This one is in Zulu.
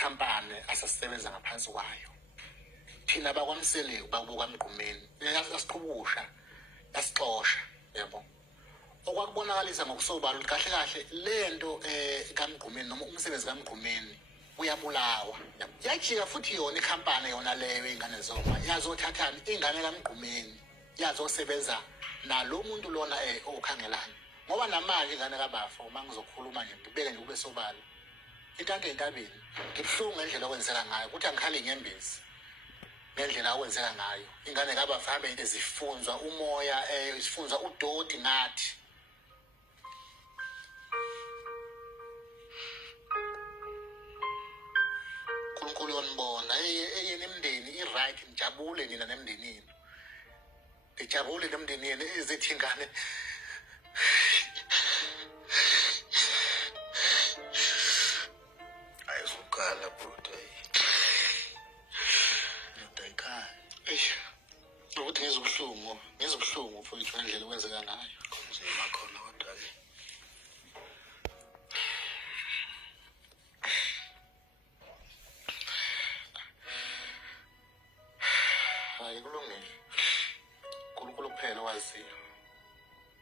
ikhampani asasisebenza ngaphansi kwayo. Thina bakwamsele bakubuka emgqumeni yasiqhubusha yasixosha yabo. Okwakubonakalisa ngokusobala kahle kahle lento kaMgqumeni noma umsebenzi kaMgqumeni uyabulawa. Yajika futhi yona ikhampani yona leyo ingane zoma yazothathana ingane kaMgqumeni yazosebenza nalo muntu lona okhangelana. Ngoba namanje ingane kaBafo uma ngizokhuluma nje ngibeke nje kube sobala. Intando entabeni ngibhlungu ngendlela okwenzeka ngayo ukuthi angikhali inyembezi. Ngendlela okwenzeka ngayo ingane kaBafo habe ezifunzwa umoya isifunzwa udoti ngathi. uNkulunkulu yonibona eyeni imndeni i-right nijabule nina nemndenini. Nijabule nemndenini ezithi ingane ayizukala bhuti ndodayikhaya ukuthi ngizubuhlungu futhi ngendlela okwenzeka ngayo. kunzima khona kodwa-ke hayi kulungile uNkulunkulu kuphela owaziyo.